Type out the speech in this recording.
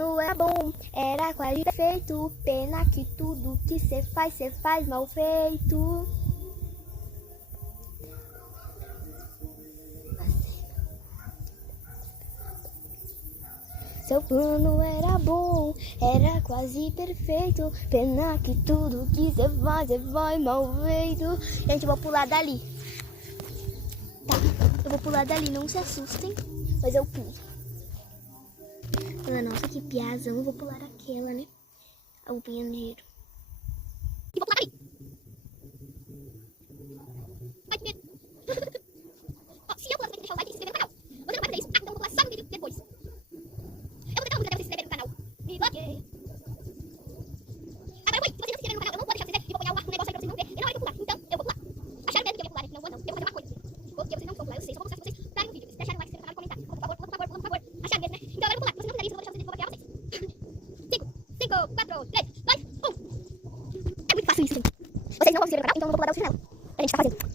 plano era bom, era quase perfeito. Pena que tudo que cê faz mal feito. Seu plano era bom, era quase perfeito. Pena que tudo que cê faz mal feito. Gente, eu vou pular dali. Tá, eu vou pular dali, não se assustem, mas eu pulo. Nossa, que piazão, eu vou pular aquela, né? O banheiro. E vou pular dali. Ai, que medo. Ó, se eu pular, você vai deixar o like e se inscrever no canal. Você não vai fazer isso? Ah, então eu vou pular só no vídeo depois. Eu vou tentar muito até você se inscrever no canal. Me bloqueie. Agora, oi, se vocês não se inscreverem no canal, eu não vou deixar vocês verem. E vou pegar um negócio aí pra vocês não verem. E na hora que eu pular, então eu vou pular. Acharam mesmo que eu ia pular, né? Não vou não. Eu vou fazer uma coisa. Porque vocês não vão pular, eu sei. Só vou mostrar pra vocês darem um vídeo. Se deixarem o like, se inscrever no canal e comentar. Por favor, por favor, por favor. Acharam mesmo, né? Então agora eu vou pular. Se vocês não fizerem isso, eu vou deixar vocês, eu vou bloquear vocês. 5, 4, 3, 2, 1. É muito fácil isso, gente. Vocês não vão se inscrever no canal, então eu não vou pular da outra janela. A gente tá fazendo.